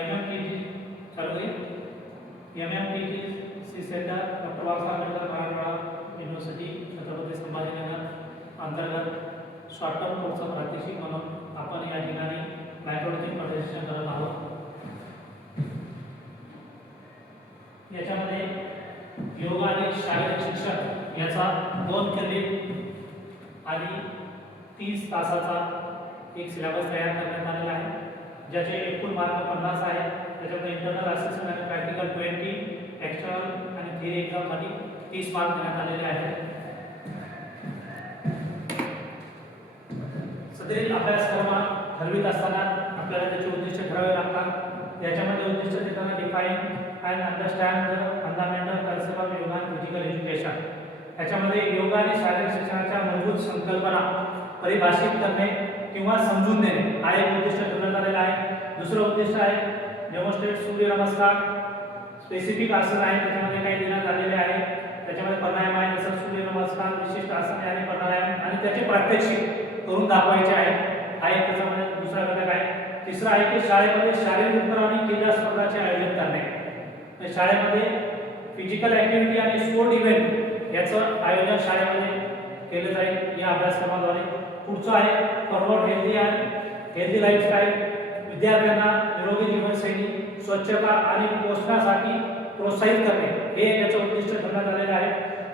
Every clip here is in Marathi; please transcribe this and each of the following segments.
एमएमटीटी चालू आहे। MMTT centre doctor Babasaheb Ambedkar Marathwada university Chhatrapati Sambhajinagar अंतर्गत शॉर्ट टर्म कोर्सचा प्रात्यक्षिक म्हणून आपण या ठिकाणी मायक्रोलॉजी प्रदर्शन करत आहोत। याच्यामध्ये योग आणि शारीरिक शिक्षण याचा 2 क्रेडिट आणि 30 तासाचा एक सिलेबस तयार करण्यात आलेला आहे, ज्याचे एकूण मार्क 50 आहेत। त्याच्यामध्ये इंटरनल असेसमेंट आणि प्रॅक्टिकल 20, एक्सटर्नल आणि थिअरी एक्झामसाठी 30 मार्क देण्यात आलेले आहेत। सदरील अभ्यासक्रम ठरवित असताना आपल्याला त्याचे उद्दिष्ट ठरवावे लागतात। याच्यामध्ये उद्दिष्ट देताना define and understand the fundamental concept of yoga and physical education, याच्यामध्ये योगा आणि शारीरिक शिक्षणाच्या मूलभूत संकल्पना परिभाषित करणे किंवा समजून देणे हा एक उद्दिष्ट ठरवण्यात आलेला आहे। दुसरं उद्दिष्ट आहे डेमॉन्स्ट्रेट सूर्य नमस्कार, स्पेसिफिक आसन आहे त्याच्यामध्ये काही देण्यात आलेले आहे। त्याच्यामध्ये प्राणायाम आहे, जसं सूर्य नमस्कार, विशिष्ट आसन आणि प्राणायाम आणि त्याचे प्रात्यक्षिक करून दाखवायचे आहे। हा एक त्याच्यामध्ये दुसरा घटक आहे। तिसरा आहे की शाळेमध्ये शारीरिक उपक्रम आणि क्रीडा स्पर्धांचे आयोजन करणे। शाळेमध्ये फिजिकल ऍक्टिव्हिटी आणि स्पोर्ट इव्हेंट याचं आयोजन शाळेमध्ये केलं जाईल या अभ्यासक्रमाद्वारे। पुढचं आहे फॉरवर्ड हेल्दी लाईफस्टाईल, विद्यार्थ्यांना निरोगी जीवनशैली, स्वच्छता आणि पोषणासाठी प्रोत्साहित करणे हे त्याचं उद्दिष्ट ठरवण्यात आलेलं आहे।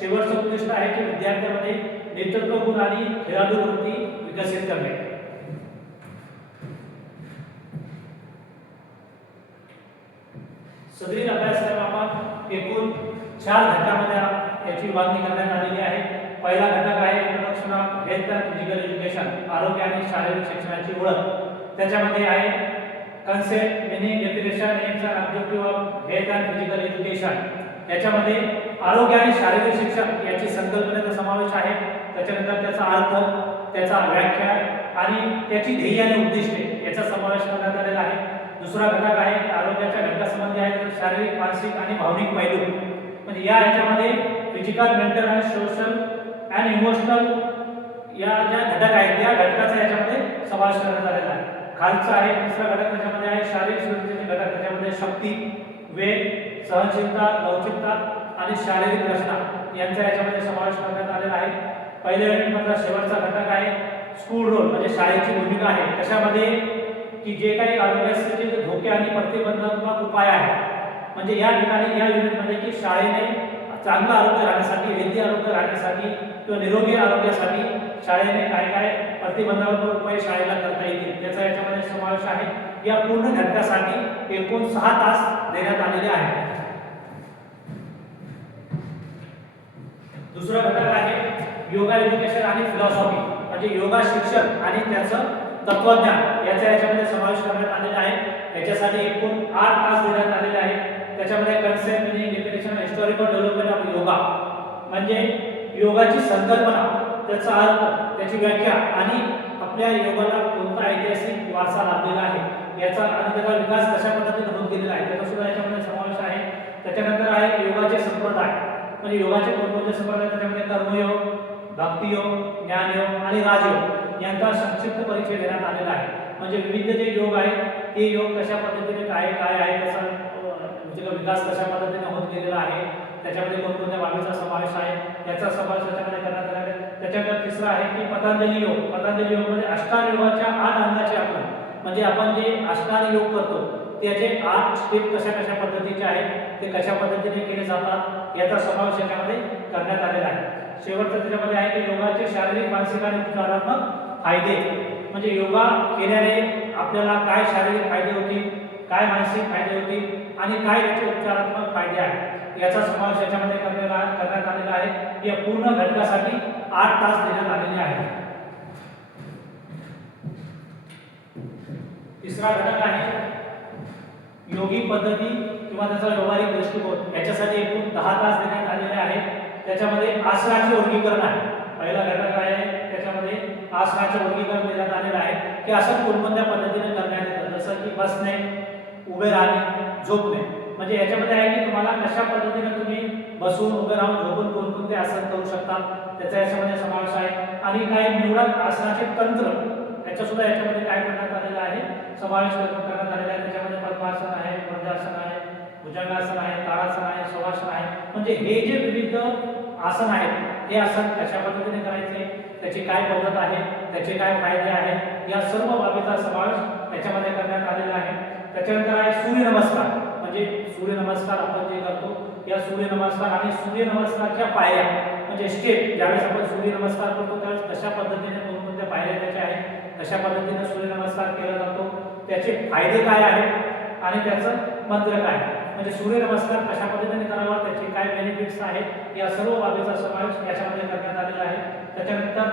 शेवटचं उद्दिष्ट आहे की विद्यार्थ्यांमध्ये नेतृत्व गुण आणि खेळाडू वृत्ती विकसित करणे। सदरील अभ्यासक्रम आपण एकूण 4 घटकांमध्ये याची विभागणी करण्यात आलेली आहे। पहिला घटक आहे introduction of health and physical education, आरोग्य आणि शारीरिक शिक्षणाची ओळख। त्याच्यामध्ये आहे concept, meaning, definition, AIIMS and objective of health and physical education. याच्यामध्ये आरोग्य आणि शारीरिक शिक्षण याची संकल्पनेचा समावेश आहे। त्याच्यानंतर त्याचा अर्थ, त्याचा व्याख्या आणि त्याची ध्येय आणि उद्दिष्टे याचा समावेश करण्यात आलेला आहे। दुसरा घटक आहे आरोग्याच्या घटकासंबंधी आहे शारीरिक, मानसिक आणि भावनिक पैलू, म्हणजे याच्यामध्ये फिजिकल, मेंटल आणि सोशल अँड इमोशनल या ज्या घटक आहेत या घटकाचा याच्यामध्ये समावेश करण्यात आलेला आहे। खालचा आहे तिसरा घटक, त्याच्यामध्ये आहे शारीरिक सुरक्षेचे घटक, त्याच्यामध्ये शक्ती, वेग, सहनशीलता, लवचिकता आणि शारीरिक रचना यांचा याच्यामध्ये समावेश करण्यात आलेला आहे। पहिल्या युनिटमधला शेवटचा घटक आहे स्कूल रोल, म्हणजे शाळेची भूमिका आहे कशामध्ये की जे काही आरोग्याचे धोके आणि प्रतिबंधात्मक उपाय आहेत, म्हणजे या ठिकाणी या युनिटमध्ये की शाळेने चांगलं आरोग्य राहण्यासाठी, हेल्दी आरोग्य राहण्यासाठी किंवा निरोगी आरोग्यासाठी शाळेने काय काय प्रतिबंधात्मक उपाय शाळेला करता येतील याचा याच्यामध्ये समावेश आहे। या पूर्ण घटकासाठी एकूण 6 तास देण्यात आलेले आहेत। दुसरा घटक आहे योगा एज्युकेशन आणि फिलॉसॉफी, म्हणजे योगा शिक्षण आणि त्याचं तत्वज्ञान याचा याच्यामध्ये समावेश करण्यात आलेला आहे। याच्यासाठी एकूण 8 तास देण्यात आलेले आहेत। त्याच्यामध्ये concept, meaning, definition, historical development of yoga, म्हणजे योगाची संकल्पना, त्याचा अर्थ, त्याची व्याख्या आणि आपल्या योगाला कोणता ऐतिहासिक वारसा लाभलेला आहे याचा आणि त्याचा विकास कशा पद्धतीने होत गेलेला आहे त्याचा सुद्धा याच्यामध्ये समावेश आहे। त्याच्यानंतर आहे योगाचे संप्रदाय, म्हणजे योगाचे कोणकोणते संप्रदाय, त्याच्यामध्ये कर्मयोग, भक्तियोग, ज्ञानयोग आणि राजयोग यांचा संक्षिप्त परिचय देण्यात आलेला आहे। म्हणजे विविध जे योग आहेत ते योग कशा पद्धतीने काय काय आहे, त्याचा विकास कशा पद्धतीने होत गेलेला आहे, त्याच्यामध्ये कोणकोणत्या बाबींचा समावेश आहे याचा समावेश त्याच्यामध्ये करण्यात आला आहे। त्याच्यानंतर तिसरा आहे की पतंजली योग, पतंजली योग म्हणजे अष्टांग योगाच्या 8 अंगाचे आपण, म्हणजे आपण जे अष्टांग योग करतो त्याचे 8 स्टेप कशा कशा पद्धतीचे आहेत, ते कशा पद्धतीने केले जातात याचा समावेश याच्यामध्ये करण्यात आलेला आहे। शेवटचं त्याच्यामध्ये आहे की योगाचे शारीरिक, मानसिक आणि उपचारात्मक फायदे, म्हणजे योगा केल्याने आपल्याला काय शारीरिक फायदे होतील, काय मानसिक फायदे होतील आणि काय याचे उपचारात्मक फायदे आहेत याचा समावेश याच्यामध्ये करण्यात आलेला आहे। या पूर्ण घटकासाठी 8 तास देण्यात आलेले आहेत। तिसरा घटक आहे योगी पद्धती किंवा त्याचा व्यावहारिक दृष्टिकोन, याच्यासाठी एकूण 10 तास देण्यात आलेले आहेत। त्याच्यामध्ये आसनाचे वर्गीकरण आहे, पहिला घटक आहे त्याच्यामध्ये आसनाचे वर्गीकरण देण्यात आलेलं आहे की आसन कोणकोणत्या पद्धतीने करण्यात येतं, जसं की बसणे, उभे राहणे, झोपणे, म्हणजे याच्यामध्ये आहे की तुम्हाला कशा पद्धतीने तुम्ही बसून, उभे राहून, झोपून कोणकोणते आसन करू शकता त्याचा याच्यामध्ये समावेश आहे। आणि काही निवडक आसनाचे तंत्र याचा सुद्धा याच्यामध्ये काय करण्यात आलेलं आहे, समावेश करण्यात आलेला आहे। त्याच्यामध्ये पद्मासन भुजंगासन आहे, ताडासन आहे, शवासन आहे. म्हणजे हे जे विविध आसन आहेत, हे आसन कशा पद्धतीने करायचे, त्याची काय पद्धत आहे, त्याचे काय फायदे आहेत, या सर्व बाबीचा समावेश त्याच्यामध्ये करण्यात आलेला आहे. त्याच्यानंतर आहे सूर्यनमस्कार. म्हणजे सूर्यनमस्कार आपण जे करतो, या सूर्यनमस्कार आणि सूर्यनमस्कारच्या पायऱ्या म्हणजे स्टेप, ज्यावेळेस आपण सूर्यनमस्कार करतो त्यावेळेस कशा पद्धतीने कोणकोणत्या पायऱ्या त्याच्या आहेत, कशा पद्धतीने सूर्यनमस्कार केला जातो, त्याचे फायदे काय आहेत आणि त्याचं मंत्र काय आहे. म्हणजे सूर्यनमस्कार कशा पद्धतीने करावा, त्याचे काय बेनिफिट्स आहेत, या सर्व बाबीचा समावेश याच्यामध्ये करण्यात आलेला आहे. त्याच्यानंतर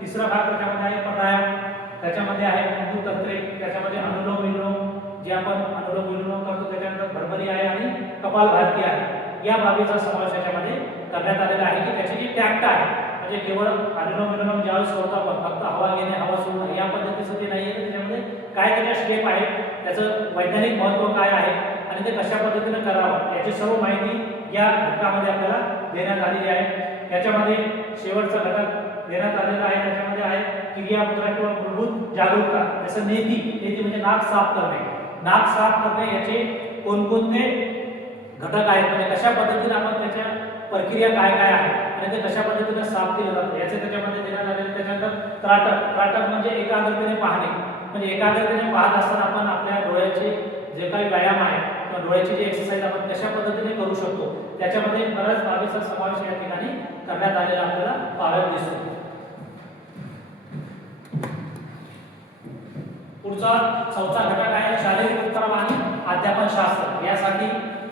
तिसरा भाग त्याच्यामध्ये आहे प्राणायाम, त्याच्यामध्ये आहे तंत्रे, त्याच्यामध्ये अनुलोम विलोम, जे आपण अनुलोम विलोम करतो, त्याच्यानंतर भरभरी आहे आणि कपालभाती आहे. या बाबीचा समावेश याच्यामध्ये करण्यात आलेला आहे की त्याची जी टॅक्ट आहे, म्हणजे केवळ अनुलोम विलोम ज्यावेळेस करतो आपण फक्त हवा घेणे हवा सोडणे या पद्धतीचं ते नाही आहे. त्याच्यामध्ये काय त्याच्या स्टेप आहेत, त्याचं वैज्ञानिक महत्त्व काय आहे आणि ते कशा पद्धतीने करावं याची सर्व माहिती या घटकामध्ये आपल्याला देण्यात आलेली आहे. याच्यामध्ये शेवटचा घटक देण्यात आलेला आहे, त्याच्यामध्ये आहे क्रियामुद्रा किंवा मूलभूत जागरूकता. जसं नेती, नेती म्हणजे नाक साफ करणे, नाक साफ करणे याचे कोणकोणते घटक आहेत, म्हणजे कशा पद्धतीने आपण त्याच्या प्रक्रिया काय काय आहे आणि ते कशा पद्धतीने साफ केलं जातं याचे त्याच्यामध्ये देण्यात आलेले. त्याच्यानंतर त्राटक, त्राटक म्हणजे एकाग्रतेने पाहणे, म्हणजे एकाग्रतेने पाहत असताना आपण आपल्या डोळ्याचे जे काही व्यायाम आहे किंवा डोळ्याची जी एक्सरसाइज आपण कशा पद्धतीने करू शकतो त्याच्यामध्ये बऱ्याच बाबीचा समावेश या ठिकाणी करण्यात आलेला आपल्याला पाहायला दिसतो. पुढचा चौथा घटक आहे शारीरिक उपक्रम आणि अध्यापन शास्त्र. यासाठी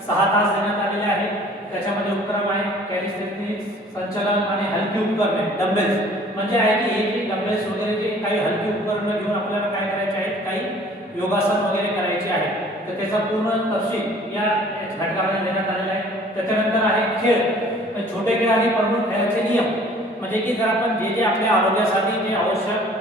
6 तास देण्यात आलेले आहेत. त्याच्यामध्ये उपक्रम आहे कॅलिस्थेनिक्स, संचलन आणि हलकी उपकरणे, डंबेल्स. म्हणजे आहे की हे जे डंबेल्स वगैरे जे काही हलकी उपकरणे घेऊन आपल्याला काय करायचे आहेत, काही योगासन वगैरे करायचे आहे. तर त्याचा पूर्ण तपशील या घटकामध्ये देण्यात आलेला आहे. त्याच्यानंतर आहे खेळ, छोटे खेळ आणि प्रमुख खेळाचे नियम. म्हणजे की जर आपण जे जे आपल्या आरोग्यासाठी जे आवश्यक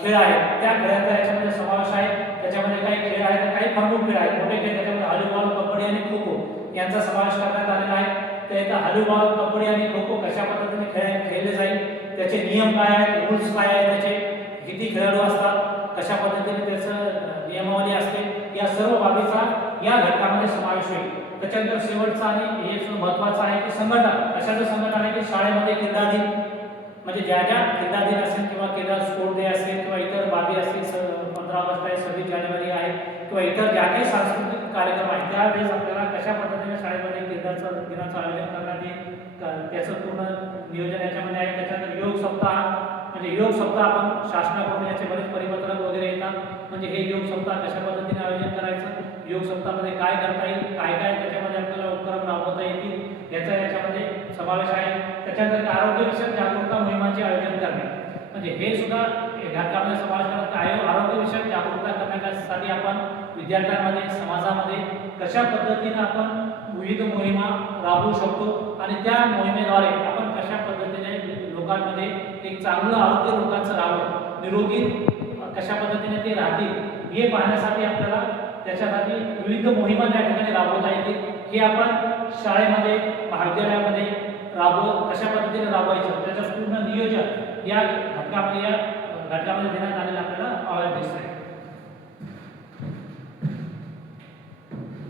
खेळ आहेत त्या खेळाचा याच्यामध्ये समावेश आहे. त्याच्यामध्ये काही खेळ आहेत, काही प्रमुख खेळ आहेत, मोठे खेळ. त्याच्यामध्ये व्हॉलीबॉल, कबड्डी आणि खो खो यांचा समावेश करण्यात आलेला आहे. तर व्हॉलीबॉल, कबड्डी आणि खो खो कशा पद्धतीने खेळले जाईल, त्याचे नियम काय आहेत, रूल्स काय आहेत, त्याचे किती खेळाडू असतात, कशा पद्धतीने त्याचं नियमावली असते, या सर्व बाबीचा या घटकामध्ये समावेश होईल. त्याच्यानंतर शेवटचा आणि हे महत्त्वाचं आहे की संघटन. अशाचं संघटन आहे की शाळेमध्ये क्रीडा दिन, म्हणजे ज्या ज्या क्रीडा दिन असेल किंवा क्रीडा स्पोर्ट डे असेल किंवा इतर बाबी असतील, 15 ऑगस्ट आहे, 26 जानेवारी आहे किंवा इतर ज्या काही सांस्कृतिक कार्यक्रम आहेत त्यावेळेस आपल्याला कशा पद्धतीने शाळेमध्ये क्रीडाचं दिनाचं आयोजन करण्यात येईल त्याचं पूर्ण नियोजन याच्यामध्ये आहे. त्याच्यानंतर योग सप्ताह, म्हणजे योग सप्ताह आपण शासनाकडून याचे बरेच परिपत्रक वगैरे येतात. म्हणजे हे योग सप्ताह कशा पद्धतीने आयोजन करायचं, योग सप्ताहामध्ये काय करता येईल, काय काय त्याच्यामध्ये आपल्याला उपक्रम राबवता येतील याचा याच्यामध्ये समावेश आहे. त्याच्यानंतर आरोग्यविषयक जागरूकता मोहिमांचे आयोजन करणे, म्हणजे हे सुद्धा घटकामध्ये समावेश करत आहे. आरोग्यविषयक जागरूकता करण्यासाठी आपण विद्यार्थ्यांमध्ये, समाजामध्ये कशा पद्धतीने आपण विविध मोहिमा राबवू शकतो आणि त्या मोहिमेद्वारे आपण कशा पद्धतीने लोकांमध्ये एक चांगलं आरोग्य लोकांचं राहावं, निरोगी कशा पद्धतीने ते राहतील हे पाहण्यासाठी आपल्याला त्याच्यासाठी विविध मोहिमा त्या ठिकाणी राबवता येतील. हे आपण शाळेमध्ये, महाविद्यालयामध्ये कशा पद्धतीने राबवायचं त्याचं पूर्ण नियोजन या घटकामध्ये देण्यात आलेलं आपल्याला पाहायला दिसत आहे.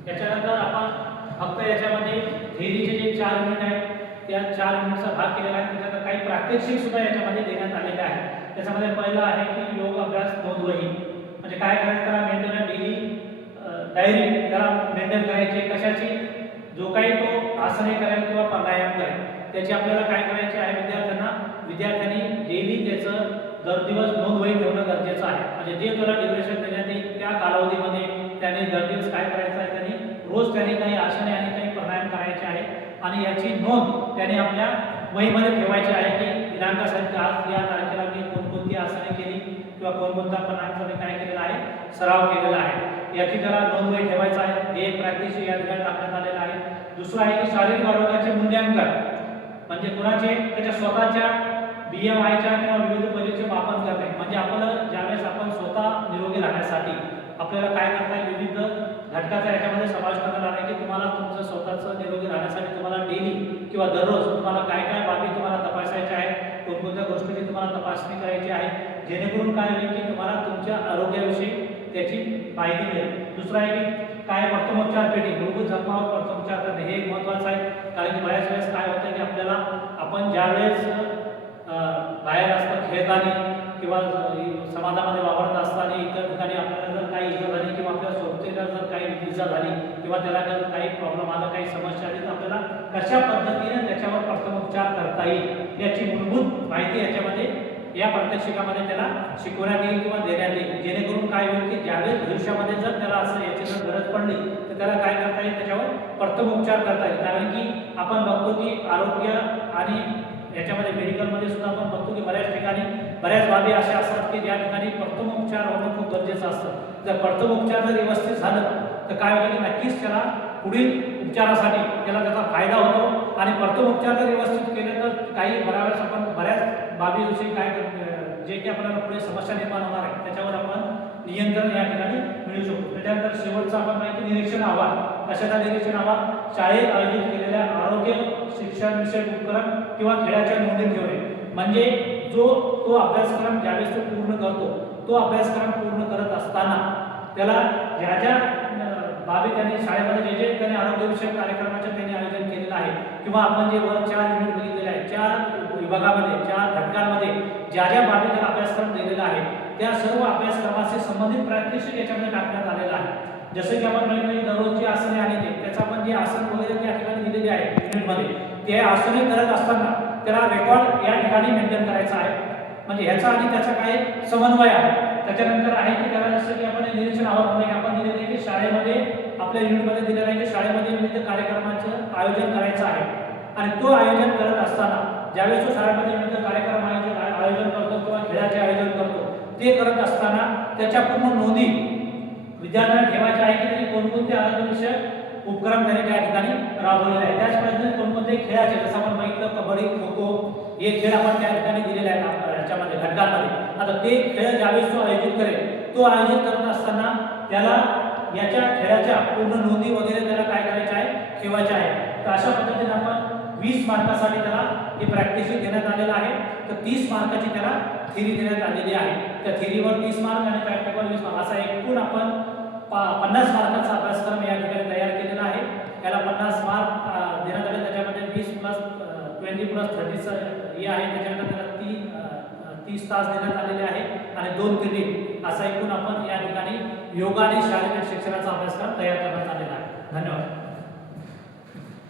त्याच्यानंतर आपण फक्त याच्यामध्ये थेअरीचे जे 4 युनिट आहेत त्या 4 युनिटचा भाग केलेला आहे. त्याच्यानंतर काही प्रात्यक्षिक सुद्धा याच्यामध्ये देण्यात आलेले आहे. त्याच्यामध्ये पहिलं आहे की योग अभ्यास नोंदवही, म्हणजे काय करायचं, त्याला मेंटेन डेली डायरी त्याला मेंटेन करायची, कशाची, जो काही तो आसने करेल किंवा प्राणायाम करेल त्याची आपल्याला काय करायचे आहे, विद्यार्थ्यांनी डेली त्याचं दर दिवस नोंदवही ठेवणं गरजेचं आहे. म्हणजे जे त्याला ड्युरेशन देण्यात येईल त्या कालावधीमध्ये त्याने दर दिवस काय करायचं आहे, त्यांनी रोज त्यांनी काही आसने आणि काही प्राणायाम करायचे आहे आणि याची नोंद त्याने आपल्या वहीमध्ये ठेवायची आहे की दिनांकासाठी आज या तारखेला मी कोणकोणती आसने केली किंवा कोणकोणता प्राणायामचा मी काय केलेला आहे, सराव केलेला आहे, याची त्याला नोंदवही ठेवायचं आहे. हे एक प्रॅक्टिस या ठिकाणी टाकण्यात आलेलं आहे. दुसरं आहे की शारीरिक आरोग्याचे मूल्यांकन, म्हणजे कुणाचे त्याच्या स्वतःच्या BMIच्या किंवा विविध परीक्षेचे मापन करणे. म्हणजे आपल्याला ज्यावेळेस आपण स्वतः निरोगी राहण्यासाठी आपल्याला काय करता येईल, विविध घटकाचा याच्यामध्ये समावेश करण्यात आला आहे की तुम्हाला तुमचं स्वतःचं निरोगी राहण्यासाठी तुम्हाला डेली किंवा दररोज तुम्हाला काय काय बाबी तुम्हाला तपासायच्या आहेत, कोणकोणत्या गोष्टीची तुम्हाला तपासणी करायची आहे, जेणेकरून काय होईल की तुम्हाला तुमच्या आरोग्याविषयी त्याची माहिती मिळेल. दुसरं आहे की काय प्रथमोपचार पेटी, मूलभूत जखमावर प्रथमोपचार करणे हे एक महत्त्वाचं आहे. कारण की बऱ्याच वेळेस काय होतं की आपल्याला आपण ज्यावेळेस बाहेर असतात खेळताना किंवा समाजामध्ये वावरत असताना इतर ठिकाणी आपल्याला जर काही इजा झाली किंवा आपल्या सोबतीला जर काही इजा झाली किंवा त्याला जर काही प्रॉब्लेम आला, काही समस्या आली, तर आपल्याला कशा पद्धतीने त्याच्यावर प्रथमोपचार करता येईल याची मूलभूत माहिती याच्यामध्ये या प्रात्यक्षिकामध्ये त्याला शिकवण्यात येईल किंवा देण्यात येईल. जेणेकरून काय होईल की ज्यावेळेस भविष्यामध्ये जर त्याला असं याची जर गरज पडली तर त्याला काय करता येईल, त्याच्यावर प्रथमोपचार करता येईल. कारण की आपण बघतो की आरोग्य आणि याच्यामध्ये मेडिकलमध्ये सुद्धा आपण बघतो की बऱ्याच ठिकाणी बऱ्याच बाबी अशा असतात की ज्या ठिकाणी प्रथमोपचार होणं खूप गरजेचं असतं. जर प्रथमोपचार जर व्यवस्थित झालं तर काय होतं की नक्कीच त्याला पुढील उपचारासाठी त्याचा फायदा होतो. आणि प्रथमोपचार जर व्यवस्थित केले तर काही बऱ्याच आपण बऱ्याच बाबीविषयी काय जे की आपल्याला पुढे समस्या निर्माण होणार आहे त्याच्यावर आपण नियंत्रण या ठिकाणी मिळू शकतो. त्याच्यानंतर शेवटचं आपण माहिती निरीक्षण अहवाल. कशाचा निरीक्षण अहवाल? शाळेत आयोजित केलेल्या आरोग्य शिक्षण विषयक उपक्रम किंवा खेळाच्या नोंदी ठेवणे. म्हणजे तो अभ्यासक्रम ज्यावेळेस तो पूर्ण करतो, तो अभ्यासक्रम पूर्ण करत असताना त्याला ज्या ज्या बाबी त्यांनी शाळेमध्ये जे त्यांनी आरोग्यविषयक कार्यक्रमाचे त्यांनी आयोजन केलेलं आहे किंवा आपण जे वर 4 युनिट बघितलेले आहे, 4 विभागामध्ये 4 घटकांमध्ये ज्या ज्या बाबी त्याला अभ्यासक्रम दिलेला आहे त्या सर्व अभ्यासक्रमाशी संबंधित प्रात्यक्षिक याच्यामध्ये टाकण्यात आलेलं आहे. जसं की आपण माहिती दररोजची आसने आणि त्याचं आपण जे आसन वगैरे त्या ठिकाणी दिलेले आहे युनिटमध्ये, ते आसने करत असताना त्याला रेकॉर्ड या ठिकाणी मेंटेन करायचा आहे. म्हणजे ह्याचा आणि त्याचा काय समन्वय आहे. त्याच्यानंतर आहे की त्याला जसं की आपण निरीक्षण अहवाल आपण दिलेले आहे की शाळेमध्ये आपल्या युनिटमध्ये दिलेलं आहे की शाळेमध्ये विविध कार्यक्रमाचं आयोजन करायचं आहे. आणि तो आयोजन करत असताना ज्यावेळेस तो शाळेमध्ये विविध कार्यक्रम आयोजन करतो किंवा खेळाचे आयोजन करतो, ते करत असताना त्याच्या पूर्ण नोंदी विद्यार्थ्यांना ठेवायच्या आहे की त्यांनी कोणकोणते आरोग्यविषयक उपक्रम त्यांनी त्या ठिकाणी राबवलेले आहे. त्याच पद्धतीने कोणकोणते खेळाचे, जसं आपण बघितलं कबड्डी, खो खो हे खेळ आपण त्या ठिकाणी दिलेले आहेत याच्यामध्ये घटकांमध्ये. आता ते खेळ ज्यावेळेस तो आयोजित करेल, तो आयोजित करत असताना त्याला याच्या खेळाच्या पूर्ण नोंदी वगैरे त्याला काय करायच्या आहे, ठेवायच्या आहे. तर अशा पद्धतीने आपण 20 मार्कासाठी त्याला हे प्रॅक्टिस देण्यात आलेलं आहे. तर 30 मार्काची त्याला थिअरी देण्यात आलेली आहे. त्या थिअरीवर 30 मार्क आणि प्रॅक्टिकल 20 मार्क असा एकूण आपण 50 मार्काचा अभ्यासक्रम या ठिकाणी तयार केलेला आहे. त्याला 50 मार्क देण्यात आले. त्याच्यामध्ये 20 + 20 + 30 हे आहे. त्याच्यानंतर त्याला 30 तास देण्यात आलेले आहे आणि 2 क्रेडिट असा एकूण आपण या ठिकाणी योगा आणि शारीरिक शिक्षणाचा अभ्यासक्रम तयार करण्यात आलेला आहे. धन्यवाद.